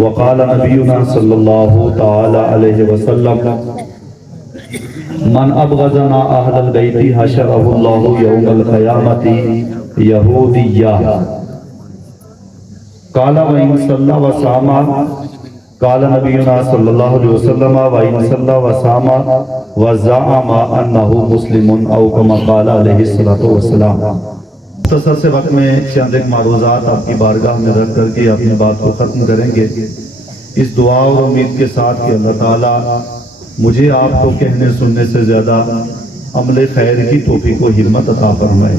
وقال نبینا صلی اللہ تعالی علیہ وسلم من ابغضنا اہل البیت حشرہ اللہ یوم القیامت یہودیہ قال وإن صلى وصام قال نبینا صلی اللہ علیہ وسلم وإن صلى وصام وزعم انه مسلم او كما قال علیہ الصلوۃ والسلام۔ مختصر سے وقت میں چند ایک معروضات آپ کی بارگاہ میں رکھ کر کے اپنی بات کو ختم کریں گے، اس دعا اور امید کے ساتھ کہ اللہ تعالیٰ مجھے آپ کو کہنے سننے سے زیادہ عمل خیر کی توفیق و ہمت عطا فرمائے۔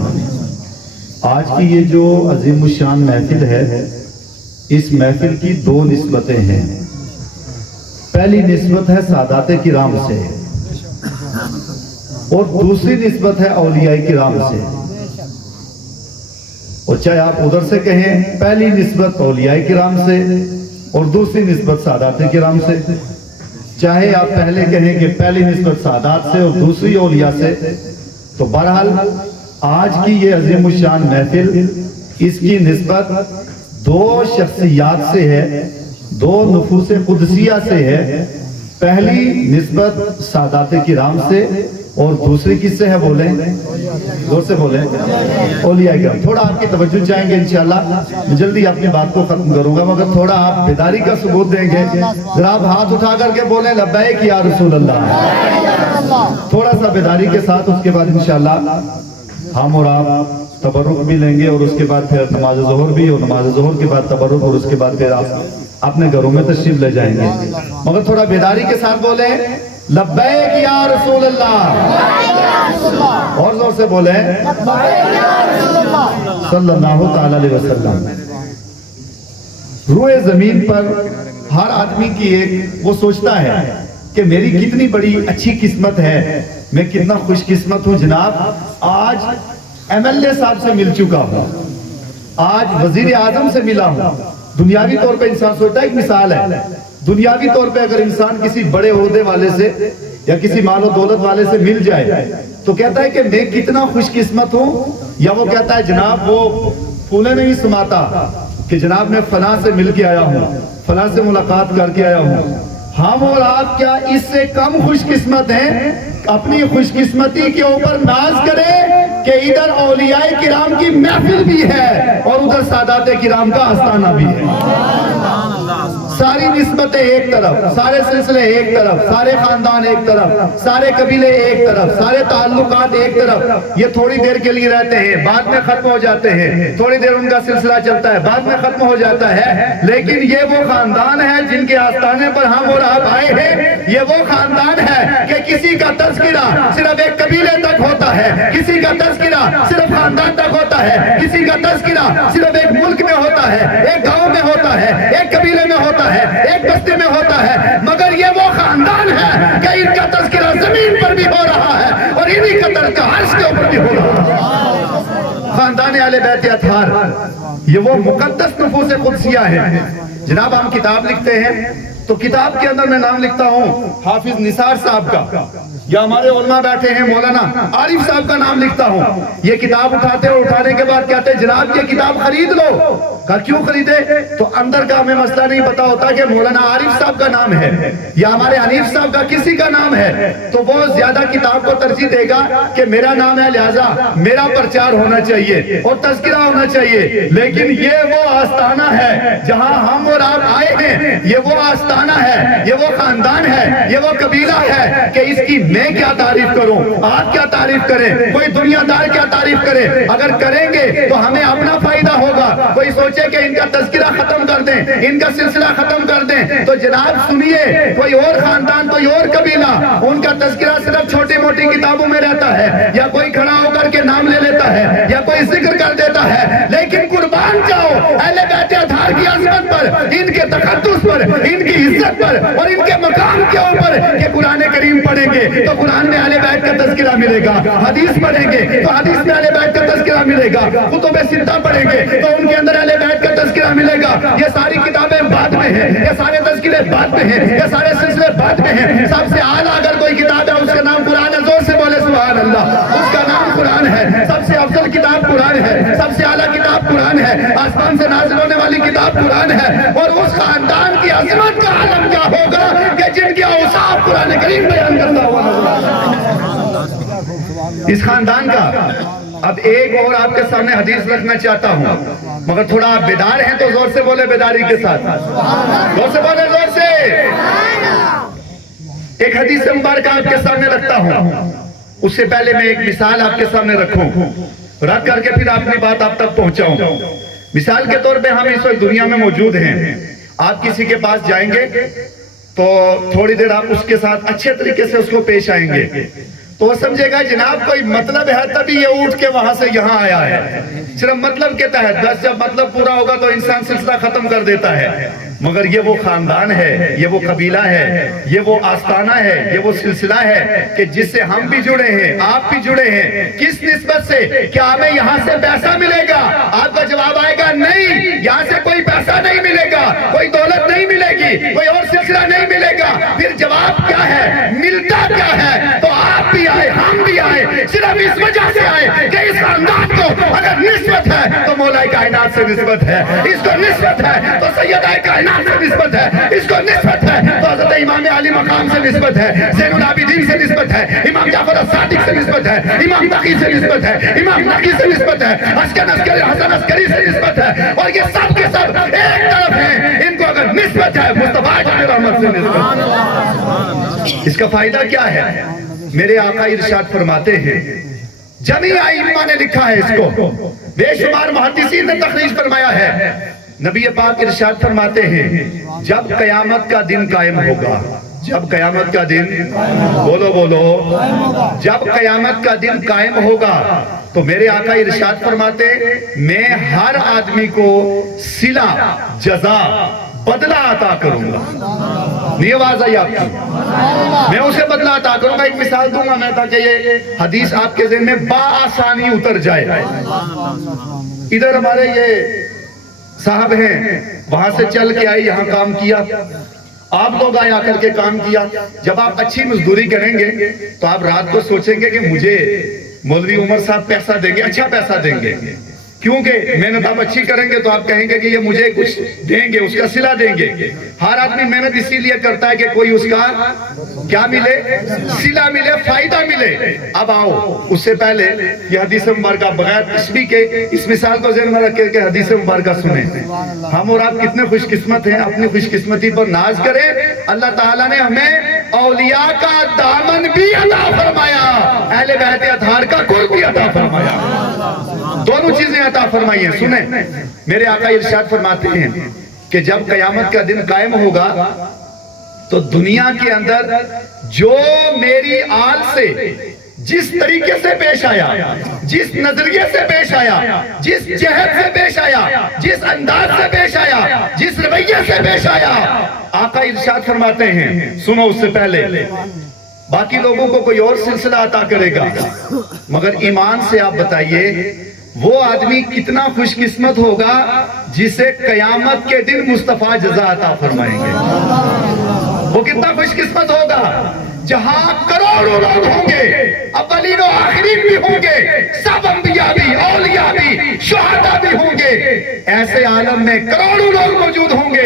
آج کی یہ جو عظیم الشان محفل ہے، اس محفل کی دو نسبتیں ہیں۔ پہلی نسبت ہے سادات کرام سے اور دوسری نسبت ہے اولیاء کرام سے۔ اور چاہے آپ ادھر سے کہیں پہلی نسبت اولیاء کرام سے اور دوسری نسبت سادات کرام سے، چاہے آپ پہلے کہیں کہ پہلی نسبت سادات سے اور دوسری اولیاء سے، تو بہرحال آج کی یہ عظیم الشان محفل، اس کی نسبت دو شخصیات سے ہے، دو نفوس قدسیہ سے ہے۔ پہلی نسبت سادات کرام سے اور دوسری کس سے ہے؟ بولیں زور سے بولیں، اولیاء کرام۔ تھوڑا آپ کی توجہ چاہیں گے انشاءاللہ، میں جلدی اپنی بات کو ختم کروں گا، مگر تھوڑا آپ بیداری کا ثبوت دیں گے۔ ذرا آپ ہاتھ اٹھا کر کے بولیں لبیک یا رسول اللہ، تھوڑا سا بیداری کے ساتھ۔ اس کے بعد انشاءاللہ ہم اور آپ تبرک بھی لیں گے، اور اس کے بعد پھر نماز ظہر بھی، اور نماز ظہر کے بعد تبرک، اور اس کے بعد پھر آپ اپنے گھروں میں تشریف لے جائیں گے، مگر تھوڑا بیداری کے ساتھ بولیں لبیک یا رسول اللہ، اور زور سے بولیں صلی اللہ تعالی علیہ وسلم۔ روئے زمین پر ہر آدمی کی ایک وہ سوچتا ہے کہ میری کتنی بڑی اچھی قسمت ہے، میں کتنا خوش قسمت ہوں جناب، آج ایم ایل اے صاحب سے مل چکا ہوں، آج وزیر اعظم سے ملا ہوں۔ دنیاوی طور پہ انسان سوچتا ہے، ایک مثال ہے، دنیاوی طور پہ اگر انسان کسی بڑے عہدے والے سے یا کسی مال و دولت والے سے مل جائے تو کہتا ہے کہ میں کتنا خوش قسمت ہوں، یا وہ کہتا ہے جناب وہ پھولے نہیں سماتا کہ جناب میں فلاں سے مل کے آیا ہوں، فلاں سے ملاقات کر کے آیا ہوں۔ ہم اور آپ کیا اس سے کم خوش قسمت ہیں؟ اپنی خوش قسمتی کے اوپر ناز کریں کہ ادھر اولیاء کرام کی محفل بھی ہے اور ادھر سادات کرام کا آستانہ بھی ہے۔ ساری نسبتیں ایک طرف، سارے سلسلے ایک طرف، سارے خاندان ایک طرف، سارے قبیلے ایک طرف، سارے تعلقات ایک طرف۔ یہ تھوڑی دیر کے لیے رہتے ہیں، بعد میں ختم ہو جاتے ہیں، تھوڑی دیر ان کا سلسلہ چلتا ہے، بعد میں ختم ہو جاتا ہے، لیکن یہ وہ خاندان ہے جن کے آستانے پر ہم اور آپ آئے ہیں۔ یہ وہ خاندان ہے کہ کسی کا تذکرہ صرف ایک قبیلے تک ہوتا ہے، کسی کا تذکرہ صرف خاندان تک ہوتا ہے، کسی کا تذکرہ صرف ایک ملک میں ہوتا ہے، ایک گاؤں میں ہوتا ہے، ایک قبیلے میں ہوتا ہے، ایک بستی میں ہوتا ہے، مگر یہ وہ خاندان ہے کہ ان کا تذکرہ زمین پر بھی ہو رہا ہے اور انہی کا تذکرہ عرش کے اوپر بھی ہو رہا ہے۔ خاندان اہل بیت اطہار یہ وہ مقدس نفوس قدسیہ ہے۔ جناب ہم کتاب لکھتے ہیں تو کتاب کے اندر میں نام لکھتا ہوں حافظ نثار صاحب کا، یا ہمارے علماء بیٹھے ہیں مولانا عارف صاحب کا نام لکھتا ہوں۔ یہ کتاب اٹھاتے اور اٹھانے کے بعد کہتے ہیں جناب یہ کتاب خرید لو۔ کہا کیوں خریدے؟ تو اندر کا ہمیں مسئلہ نہیں پتا ہوتا کہ مولانا عارف صاحب کا نام ہے یا ہمارے حنیف صاحب کا کسی کا نام ہے، تو وہ زیادہ کتاب کو ترجیح دے گا کہ میرا نام ہے لہذا میرا پرچار ہونا چاہیے اور تذکرہ ہونا چاہیے۔ لیکن یہ وہ آستانہ ہے جہاں ہم اور آپ آئے ہیں، یہ وہ آستانہ ہے، یہ وہ خاندان ہے، یہ وہ قبیلہ ہے کہ اس کی میں کیا تعریف کروں، آپ کیا تعریف کریں، کوئی دنیا دار کیا تعریف کرے؟ اگر کریں گے تو ہمیں اپنا فائدہ ہوگا۔ کوئی سوچے کہ ان کا تذکرہ ختم کر دیں، ان کا سلسلہ ختم کر دیں، تو جناب سنیے، کوئی اور خاندان، کوئی اور قبیلہ، ان کا تذکرہ صرف چھوٹی موٹی کتابوں میں رہتا ہے، یا کوئی کھڑا ہو کر کے نام لے لیتا ہے، یا کوئی ذکر کر دیتا ہے، لیکن قربان جاؤ اہل بیت اطہار کی عظمت پر، ان کے تقدس پر، ان کی عزت پر اور ان کے مقام کے اوپر کہ قرآن کریم پڑھیں گے تو قرآن میں اہل بیت کا تذکرہ ملے گا، حدیث پڑھیں گے تو حدیث میں اہل بیت کا تذکرہ ملے گا، کتب ستہ پڑھیں گے تو ان کے اندر اہل بیت کا تذکرہ ملے گا۔ یہ ساری کتابیں بعد میں ہیں، یہ سارے تذکرے بعد میں ہیں، یہ سارے سلسلے بعد میں ہیں۔ سب سے اعلیٰ اگر کوئی کتاب ہے اس کا نام قرآن ہے، زور سے بولے سبحان اللہ، اس کا نام قرآن ہے۔ سب سے افضل کتاب قرآن ہے، سب سے اعلیٰ کتاب قرآن ہے، آسمان سے نازل ہونے والی کتاب قرآن ہے، اور اس خاندان کی قرآن کریم بیان کرتا ہوا نظر آتا ہے اس خاندان کا۔ اب ایک اور آپ کے سامنے حدیث رکھنا چاہتا ہوں، مگر تھوڑا آپ بیدار ہیں تو زور سے بولے، بیداری کے ساتھ زور سے بولے، زور سے۔ ایک حدیث مبارکہ آپ کے سامنے رکھتا ہوں، اس سے پہلے میں ایک مثال آپ کے سامنے رکھوں، رکھ کر کے پھر اپنی بات آپ تک پہنچاؤں۔ مثال کے طور پہ ہم اس وقت دنیا میں موجود ہیں، آپ کسی کے پاس جائیں گے تو تھوڑی دیر آپ اس کے ساتھ اچھے طریقے سے اس کو پیش آئیں گے تو وہ سمجھے گا جناب کوئی مطلب ہے تبھی یہ اٹھ کے وہاں سے یہاں آیا ہے، صرف مطلب کے تحت، بس جب مطلب پورا ہوگا تو انسان سلسلہ ختم کر دیتا ہے۔ مگر یہ وہ خاندان ہے، یہ وہ قبیلہ ہے، یہ وہ آستانہ ہے، یہ وہ سلسلہ ہے کہ جس سے ہم بھی جڑے ہیں، آپ بھی جڑے ہیں۔ کس نسبت سے؟ کیا ہمیں یہاں سے پیسہ ملے گا؟ آپ کا جواب آئے گا نہیں، یہاں سے کوئی پیسہ نہیں ملے گا، کوئی دولت نہیں ملے گی، کوئی اور سلسلہ نہیں ملے گا۔ پھر جواب کیا ہے؟ ملتا کیا ہے؟ تو آپ بھی آئے، ہم بھی آئے، صرف اس وجہ سے آئے کہ اس خاندان کو اگر نسبت ہے تو مولا کائنات سے نسبت ہے، اس کو نسبت ہے تو سیدہ کائنات سے نسبت ہے، اس کو نسبت ہے تو حضرت امام علی مقام سے نسبت ہے، زین العابدین سے نسبت ہے، امام جعفر الصادق سے نسبت ہے، امام تقی سے نسبت ہے، امام نقی سے نسبت ہے، حسن عسکری سے نسبت ہے، اور یہ سب کے سب ایک طرف ہیں۔ ان کو اگر نسبت ہے مصطفیٰ جان رحمت سے نسبت ہے۔ اس کا فائدہ کیا ہے؟ میرے آقا ارشاد فرماتے ہیں، جمیع ائمہ نے لکھا ہے اس کو، بے شمار محدثین نے تخریج فرمایا ہے، نبی پاک ارشاد فرماتے ہیں جب قیامت کا دن قائم ہوگا، جب قیامت کا دن، بولو بولو، جب قیامت کا دن قائم ہوگا تو میرے آقا ارشاد فرماتے میں ہر آدمی کو صلہ، جزا، بدلہ عطا کروں گا۔ نہیں آواز آئی آپ کی؟ میں اسے بدلہ عطا کروں گا۔ ایک مثال دوں گا میں تاکہ یہ حدیث آپ کے ذہن میں بآسانی اتر جائے۔ ادھر ہمارے یہ صاحب ہیں، وہاں سے چل کے آئے، یہاں کام کیا، آپ لوگ آئے آ کر کے کام کیا۔ جب آپ اچھی مزدوری کریں گے تو آپ رات کو سوچیں گے کہ مجھے مولوی عمر صاحب پیسہ دیں گے، اچھا پیسہ دیں گے، کیونکہ محنت آپ اچھی کریں گے تو آپ کہیں گے کہ یہ مجھے کچھ دیں گے، اس کا صلہ دیں گے۔ ہر آدمی محنت اسی لیے کرتا ہے کہ کوئی اس کا کیا ملے؟ صلہ ملے، فائدہ ملے۔ اب آؤ، اس سے پہلے یہ حدیث مبارکہ بغیر تشبیہ کے اس مثال کو ذہن میں رکھ کے حدیث مبارکہ سنیں۔ ہم اور آپ کتنے خوش قسمت ہیں، اپنی خوش قسمتی پر ناز کریں۔ اللہ تعالیٰ نے ہمیں اولیاء کا دامن بھی عطا فرمایا، اہل بیت اطہار کا قرب بھی عطا فرمایا، دونوں چیزیں عطا فرمائی ہیں۔ سنیں، میرے آقا ارشاد فرماتے ہیں کہ جب قیامت کا دن قائم ہوگا تو دنیا کے اندر جو میری آل سے جس طریقے سے پیش آیا، جس نظریے سے پیش آیا، جس جہت سے پیش آیا، جس انداز سے پیش آیا، جس رویے سے پیش آیا، آقا ارشاد فرماتے ہیں، سنو اس سے پہلے باقی لوگوں کو کوئی اور سلسلہ عطا کرے گا، مگر ایمان سے آپ بتائیے وہ آدمی کتنا خوش قسمت ہوگا جسے قیامت کے دن مصطفیٰ جزا عطا فرمائیں گے۔ وہ کتنا خوش قسمت ہوگا جہاں کروڑوں لوگ ہوں گے، اولین و آخرین بھی ہوں گے، سب انبیاء بھی، اولیاء بھی، شہداء بھی ہوں گے۔ ایسے عالم میں کروڑوں لوگ موجود ہوں گے،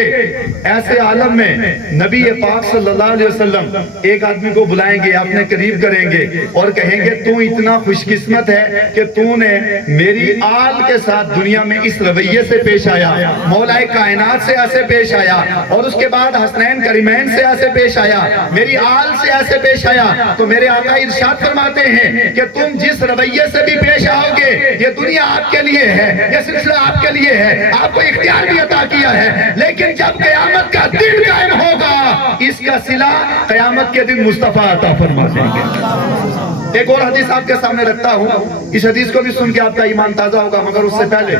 ایسے عالم میں نبی پاک صلی اللہ علیہ وسلم ایک آدمی کو بلائیں گے، اپنے قریب کریں گے اور کہیں گے تو اتنا خوش قسمت ہے کہ تو نے میری آل کے ساتھ دنیا میں اس رویے سے پیش آیا، مولا کائنات سے ایسے پیش آیا، اور اس کے بعد حسنین کریمین سے ایسے پیش آیا، میری آل سے ایسے پیش آیا، تو میرے آقا ارشاد فرماتے ہیں کہ تم جس رویے سے بھی پیش آؤ گے یہ دنیا آپ کے لیے ہے، یہ سلسلہ آپ کے لیے ہے، آپ کو اختیار بھی عطا کیا ہے، لیکن جب قیامت کا دن قائم ہوگا اس کا صلہ قیامت کے دن مصطفیٰ عطا فرما دیں گے۔ ایک اور حدیث آپ کے سامنے رکھتا ہوں، اس حدیث کو بھی سن کے آپ کا ایمان تازہ ہوگا، مگر اس سے پہلے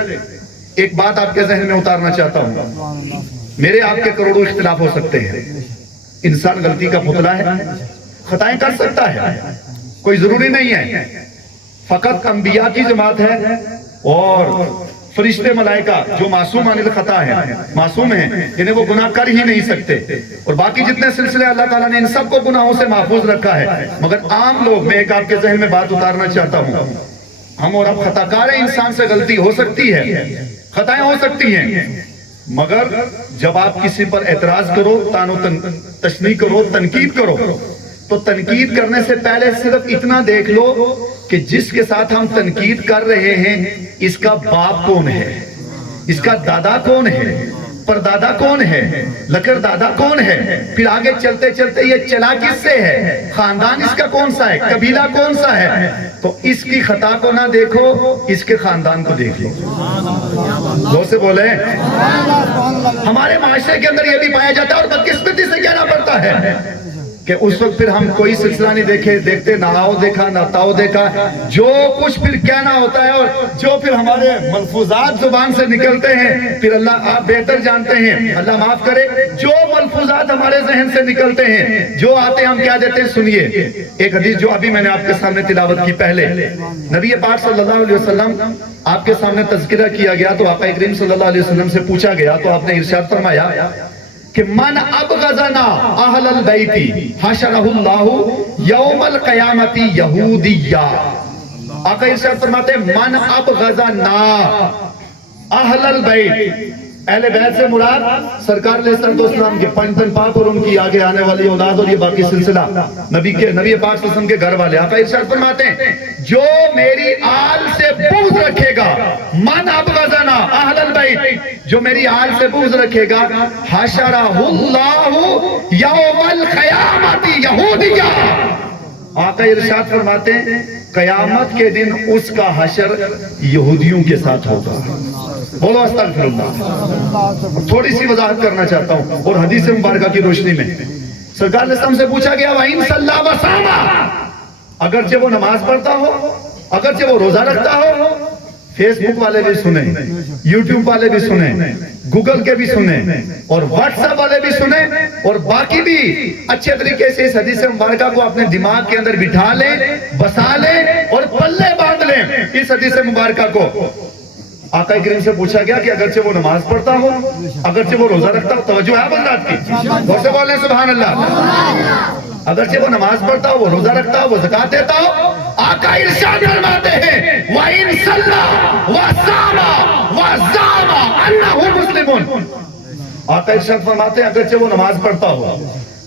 ایک بات آپ کے ذہن میں اتارنا چاہتا ہوں۔ میرے آپ کے کروڑوں اختلاف ہو سکتے ہیں، انسان غلطی کا پتلا ہے، خطائیں کر سکتا ہے، کوئی ضروری نہیں ہے، فقط انبیاء کی جماعت ہے اور فرشتے ملائکہ جو معصوم عن الخطا ہے، معصوم ہیں، انہیں وہ گناہ کر ہی نہیں سکتے، اور باقی جتنے سلسلے اللہ تعالیٰ نے ان سب کو گناہوں سے محفوظ رکھا ہے، مگر عام لوگ، میں ایک آپ کے ذہن میں بات اتارنا چاہتا ہوں، ہم اور اب خطا کار ہیں، انسان سے غلطی ہو سکتی ہے، خطائیں ہو سکتی ہیں، مگر جب آپ کسی پر اعتراض کرو، تان و تشنیع کرو، تنقید کرو تو تنقید کرنے سے پہلے صرف اتنا دیکھ لو کہ جس کے ساتھ ہم تنقید کر رہے ہیں اس کا باپ کون ہے، اس کا دادا کون ہے، پردادا کون ہے، لکر دادا کون ہے، پھر آگے چلتے چلتے یہ چلا کس سے ہے، خاندان اس کا کون سا ہے، قبیلہ کون سا ہے. تو اس کی خطا کو نہ دیکھو، اس کے خاندان کو دیکھ لو. زور سے بولے. ہمارے معاشرے کے اندر یہ بھی پایا جاتا ہے اور بدقسمتی سے کہنا پڑتا ہے کہ اس وقت پھر ہم کوئی سلسلہ نہیں دیکھتے، نہ آؤ دیکھا نہ تاؤ دیکھا، جو کچھ پھر کہنا ہوتا ہے اور جو پھر ہمارے ملفوظات زبان سے نکلتے ہیں، پھر اللہ آپ بہتر جانتے ہیں، اللہ معاف کرے، جو ملفوظات ہمارے ذہن سے نکلتے ہیں، جو آتے ہیں ہم کیا دیتے ہیں. سنیے ایک حدیث جو ابھی میں نے آپ کے سامنے تلاوت کی. پہلے نبی پاک صلی اللہ علیہ وسلم آپ کے سامنے تذکرہ کیا گیا تو آقا کریم صلی اللہ علیہ وسلم سے پوچھا گیا تو آپ نے ارشاد فرمایا کہ من ابغضنا اہل البیت حشرہ اللہ یوم القیامت یہودیہ. آقا ارشاد فرماتے ہیں من ابغضنا اہل البیت، اہل بیت سے مراد سرکار علیہ السلام کے پنجتن پاک اور ان کی آگے آنے والی اولاد اور یہ باقی سلسلہ نبی پاک صلی اللہ علیہ وسلم کے گھر والے. آقا ارشاد فرماتے ہیں جو میری آل سے بغض رکھے گا، من ابغضنا اہل البیت، جو میری آل سے بغض رکھے گا، حشرہ اللہ یوم القیامت یہودیہ. آقا ارشاد فرماتے ہیں قیامت کے دن اس کا حشر یہودیوں کے ساتھ ہوگا. بولو استغفر اللہ. تھوڑی سی وضاحت کرنا چاہتا ہوں اور حدیث مبارکہ کی روشنی میں سرکار علیہ السلام سے پوچھا گیا وَإِن صَلَّى وَصَامَ، اگرچہ وہ نماز پڑھتا ہو، اگرچہ وہ روزہ رکھتا ہو. فیس بک والے بھی سنیں، یوٹیوب والے بھی سنیں، گوگل کے بھی سنیں اور واٹس ایپ والے بھی سنیں اور باقی بھی اچھے طریقے سے اس حدیث مبارکہ کو اپنے دماغ کے اندر بٹھا لیں، بسا لیں اور پلے باندھ لیں اس حدیث مبارکہ کو. آقا کریم سے پوچھا گیا کہ اگرچہ وہ نماز پڑھتا ہو، اگرچہ وہ روزہ رکھتا ہو، توجہ ہے بندات کی، اور سے بولیں سبحان اللہ. اگرچہ وہ نماز پڑھتا ہو، وہ روزہ رکھتا ہو، وہ زکات دیتا ہو، آقا ارشاد فرماتے ہیں وَإِن صَلَّى وَصَامَ وَزَعَمَ أَنَّهُ مُسْلِمٌ. آقا ارشاد فرماتے ہیں اگرچہ وہ نماز پڑھتا ہو،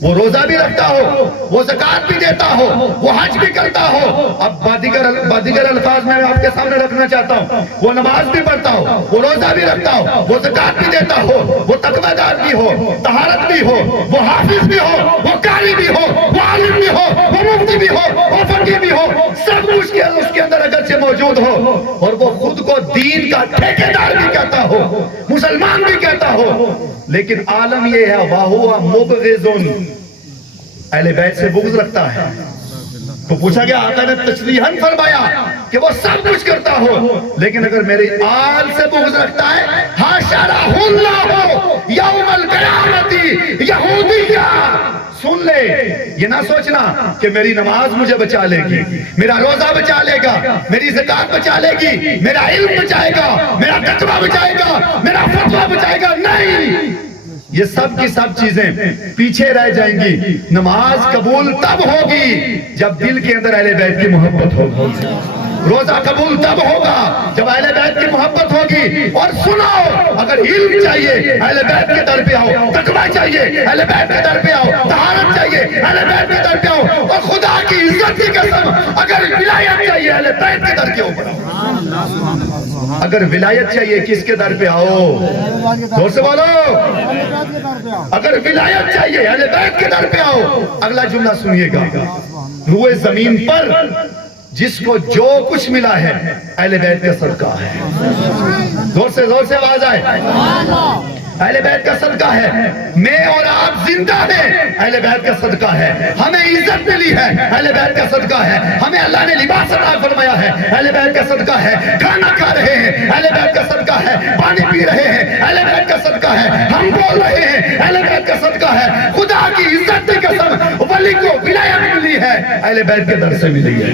وہ روزہ بھی رکھتا ہو، وہ زکات بھی دیتا ہو، وہ حج بھی کرتا ہو. اب بادیگر الفاظ میں آپ کے سامنے رکھنا چاہتا ہوں. وہ نماز بھی پڑھتا ہو، وہ روزہ بھی رکھتا ہو، وہ زکات بھی دیتا ہو، وہ تقوی دار بھی ہو، طہارت بھی ہو، وہ حافظ بھی ہو، وہ قاری بھی ہو، وہ عالم بھی ہو، وہ مفتی بھی ہو، وہ فقیہ بھی ہو، سب کچھ اس کے اندر اگرچہ موجود ہو اور وہ خود کو دین کا ٹھیکیدار بھی کہتا ہو، مسلمان بھی کہتا ہو، لیکن عالم یہ ہے وَهُوَ مُبْغِضٌ، اہل بیت سے بغض رکھتا ہے. تو پوچھا گیا آقا نے تشریحاً فرمایا کہ وہ سب کچھ کرتا ہو لیکن اگر میری آل سے بغض رکھتا ہے حشرہ اللہ یوم القیامت یہودیہ. سن لے، یہ نہ سوچنا کہ میری نماز مجھے بچا لے گی، میرا روزہ بچا لے گا، میری زکات بچا لے گی، میرا علم بچائے گا، میرا تقویٰ بچائے گا، میرا فتویٰ بچائے گا. نہیں، یہ سب کی سب چیزیں پیچھے رہ جائیں گی. نماز قبول تب ہوگی جب دل کے اندر اہل بیت کی محبت ہوگی. روزہ قبول تب ہوگا جب اہل بیت کی محبت ہوگی. اور سنو، اگر علم چاہیے اہل بیت کے در پہ آؤ، تقویٰ چاہیے اہل بیت کے در پہ آؤ، طہارت چاہیے اہل بیت کے در پہ آؤ، اور خدا کی عزت کی قسم اگر ولایت چاہیے اہل بیت کے در کے اوپر آؤ. اگر ولایت چاہیے کس کے در پہ آؤ؟ زور سے بولو. اگر ولایت چاہیے اہل بیت کے در پہ آؤ. اگلا جملہ سنیے گا، روئے زمین پر جس کو جو کچھ ملا ہے اہل بیت کا صدقہ ہے. زور سے آواز آئے. اہل بیت کا صدقہ ہے. میں اور آپ زندہ ہیں، اہل بیت کا صدقہ ہے. ہمیں عزت ملی ہے، اہل بیت کا صدقہ ہے. ہمیں اللہ نے لباس عطا فرمایا ہے، اہل بیت کا صدقہ ہے. کھانا کھا رہے ہیں، اہل بیت کا صدقہ ہے. پانی پی رہے ہیں، اہل بیت کا صدقہ ہے. ہم بول رہے ہیں، اہل بیت کا صدقہ ہے. خدا کی عزت کی قسم ولی کو ولایت ملی ہے، اہل بیت کے در سے ملی ہے.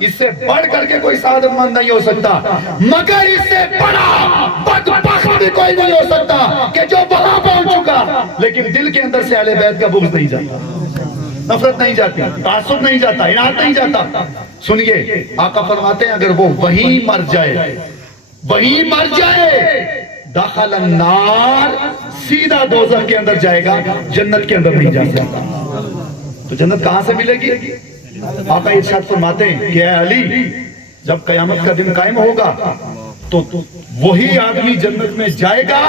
اس سے بڑھ کر کے کوئی سعادت مند نہیں ہو سکتا، مگر اس سے بڑا بدبخت بھی کوئی نہیں ہو سکتا کہ جو وہاں پہنچ چکا لیکن دل کے اندر سے اہل بیت کا بغض نہیں جاتا، نفرت نہیں جاتی، تعصب نہیں جاتا، اناد نہیں جاتا۔ سنیے آقا فرماتے ہیں اگر وہ وہیں مر جائے، وہیں مر جائے، دخل النار، سیدھا دوزخ کے اندر جائے گا، جنت کے اندر نہیں جا سکتا۔ تو جنت کہاں سے ملے گی؟ آقا ارشاد فرماتے ہیں کہ اے علی، جب قیامت کا دن قائم ہوگا تو وہی آدمی جنت میں جائے گا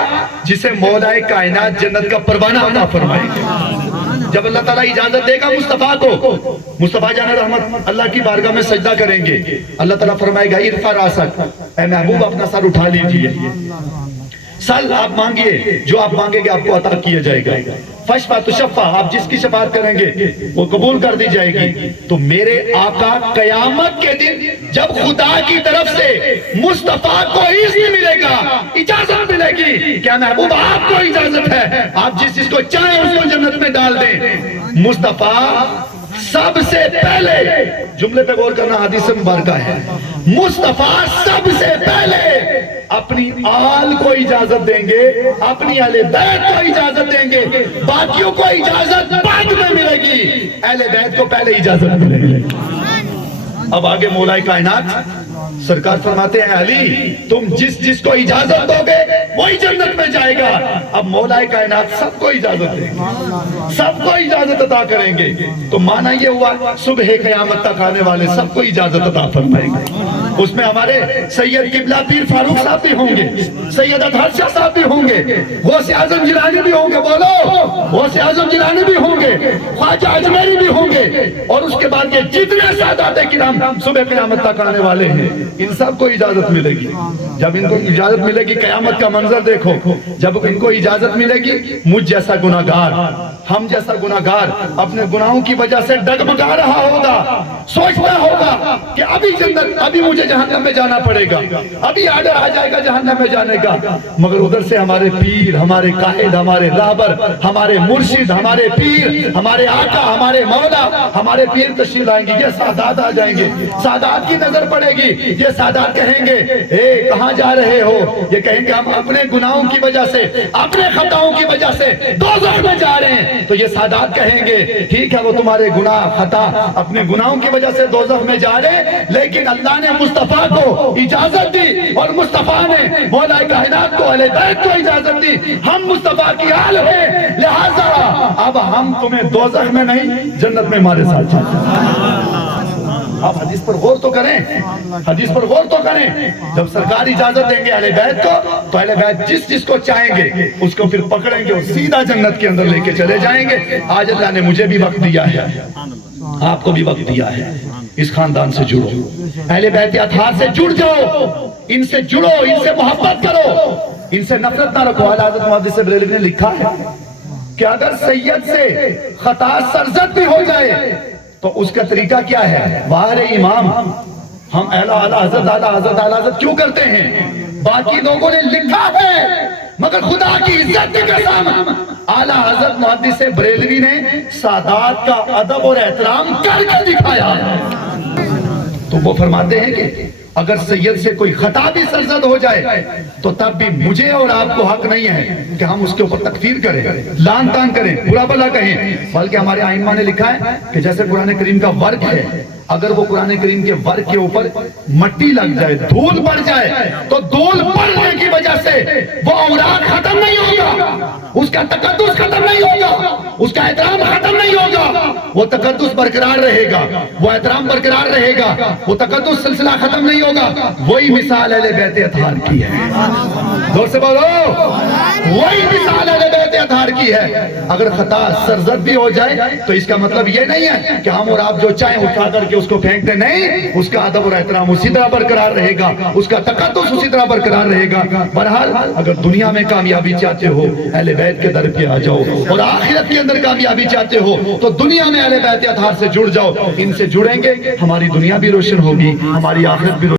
جسے مولا کائنات جنت کا پروانہ عطا فرمائے گا۔ جب اللہ تعالیٰ اجازت دے گا مصطفیٰ کو، مصطفیٰ جان رحمت اللہ کی بارگاہ میں سجدہ کریں گے، اللہ تعالیٰ فرمائے گا ارفع راسک، اے محبوب اپنا سر اٹھا لیجئے، سل آپ مانگیے، جو آپ مانگیں گے آپ کو عطا کیا جائے گا، فشفع تشفع، آپ جس کی شفاعت کریں گے وہ قبول کر دی جائے گی۔ تو میرے آقا قیامت کے دن جب خدا کی طرف سے مصطفیٰ کو اذن ملے گا، اجازت ملے گی، کیا محبوب آپ کو اجازت ہے، آپ جس چیز کو چاہیں اس کو جنت میں ڈال دیں، مصطفیٰ سب سے پہلے، جملے پہ غور کرنا حدیث مبارکہ ہے، مصطفیٰ سب سے پہلے اپنی آل کو اجازت دیں گے، اپنی اہل بیت کو اجازت دیں گے، باقیوں کو اجازت بعد میں ملے گی، اہل بیت کو پہلے اجازت ملے گی۔ اب آگے مولا کائنات سرکار فرماتے ہیں علی تم جس کو اجازت دو گے وہی جنت میں جائے گا۔ اب مولا کائنات سب کو اجازت دیں گے، سب کو اجازت عطا کریں گے، تو معنی یہ ہوا صبح قیامت تک آنے والے سب کو اجازت عطا فرمائیں گے۔ اس میں ہمارے سید قبلہ پیر فاروق صاحب بھی ہوں گے، سید اطہر شاہ صاحب بھی ہوں گے، غوث اعظم جیلانی بھی ہوں گے، بولو غوث اعظم جیلانی بھی ہوں گے، خواجہ اجمیری بھی ہوں گے، اور اس کے بعد یہ جتنے سادات کرام صبح قیامت تک آنے والے ہیں ان سب کو اجازت ملے گی۔ جب ان کو اجازت ملے گی قیامت کا منظر دیکھو، جب ان کو اجازت ملے گی مجھ جیسا گناہگار، ہم جیسا گناہگار اپنے گناہوں کی وجہ سے ڈگمگا رہا ہوگا، سوچتا ہوگا کہ ابھی جنت، ابھی مجھے جہنم میں جانا پڑے گا، ابھی آرڈر آ جائے گا جہنم میں جانے کا، مگر ادھر سے ہمارے پیر، ہمارے قائد، ہمارے رہبر، ہمارے مرشد، ہمارے پیر، ہمارے آقا، ہمارے مولا، ہمارے پیر تشریف لائیں گے، یہ سادات آ جائیں گے، سادات کی نظر پڑے گی، یہ سادات کہیں گے اے کہاں جا رہے ہو؟ یہ کہیں گے ہم اپنے گناہوں کی وجہ سے، اپنے خطاؤں کی وجہ سے دوزخ میں جا رہے ہیں، تو یہ سادات کہیں گے ٹھیک ہے وہ تمہارے گناہ خطا اپنے گناہوں کی وجہ سے دوزخ میں جا رہے، لیکن اللہ نے مصطفیٰ کو اجازت دی اور مصطفیٰ نے مولا کائنات کو اہل بیت کو اجازت دی، ہم مصطفیٰ کی آل ہیں، لہذا اب ہم تمہیں دوزخ میں نہیں جنت میں ہمارے ساتھ چاہتے ہیں۔ آپ حدیث پر غور تو کریں، حدیث پر غور تو کریں، جب سرکار اجازت دیں گے اہل بیت کو تو اہل بیت جس کو چاہیں گے اس کو پھر پکڑیں گے اور سیدھا جنت کے اندر لے کے چلے جائیں گے۔ آج اللہ نے مجھے بھی وقت دیا ہے، آپ کو بھی وقت دیا ہے، اس خاندان سے جڑو، اہل بیت اطہار سے جڑ جاؤ، ان سے جڑو، ان سے محبت کرو، ان سے نفرت نہ رکھو۔ اعلیٰ حضرت محدث بریلوی نے لکھا ہے کہ اگر سید سے خطا سرزد بھی ہو جائے تو اس کا طریقہ کیا ہے؟ وار امام، ہم اعلیٰ حضرت کیوں کرتے ہیں؟ باقی لوگوں نے لکھا ہے مگر خدا کی عزت کی قسم اعلیٰ حضرت محدث بریلوی نے سادات کا ادب اور احترام کر کے دکھایا ہے۔ تو وہ فرماتے ہیں کہ اگر سید سے کوئی خطا بھی سرزد ہو جائے تو تب بھی مجھے اور آپ کو حق نہیں ہے کہ ہم اس کے اوپر تکفیر کریں، لعن طعن کریں، برا بھلا کہیں، بلکہ ہمارے ائمہ نے لکھا ہے کہ جیسے قرآن کریم کا ورق ہے، اگر وہ قرآن کریم کے ورق کے اوپر مٹی لگ جائے، دھول پڑ جائے تو دھول پڑنے کی وجہ سے وہ اوراق ختم نہیں ہوگا، اس کا تقدس ختم نہیں ہوگا، اس کا احترام ختم نہیں ہوگا، وہ تقدس برقرار رہے گا، وہ احترام برقرار رہے گا، وہ تقدس سلسلہ ختم نہیں ہوگا۔ وہی مثال اہل بیت اطہار کی ہے، زور سے بولو، وہی مثال اہل بیت اطہار کی ہے۔ اگر خطا سرزد بھی ہو جائے تو اس کا مطلب یہ نہیں ہے کہ ہم اور آپ جو چاہیں اٹھا کر کے اس کو پھینک دیں، نہیں، اس کا ادب اور احترام اسی طرح برقرار رہے گا، اس کا تقدس اسی طرح برقرار رہے گا۔ بہرحال اگر دنیا میں کامیابی چاہتے ہو اہل بیت کے در پہ آ جاؤ، اور آخرت کے اندر کامیابی چاہتے ہو تو دنیا میں اہل بیت اطہار سے جڑ جاؤ، ان سے جڑیں گے ہماری دنیا بھی روشن ہوگی، ہماری آخرت بھی روشن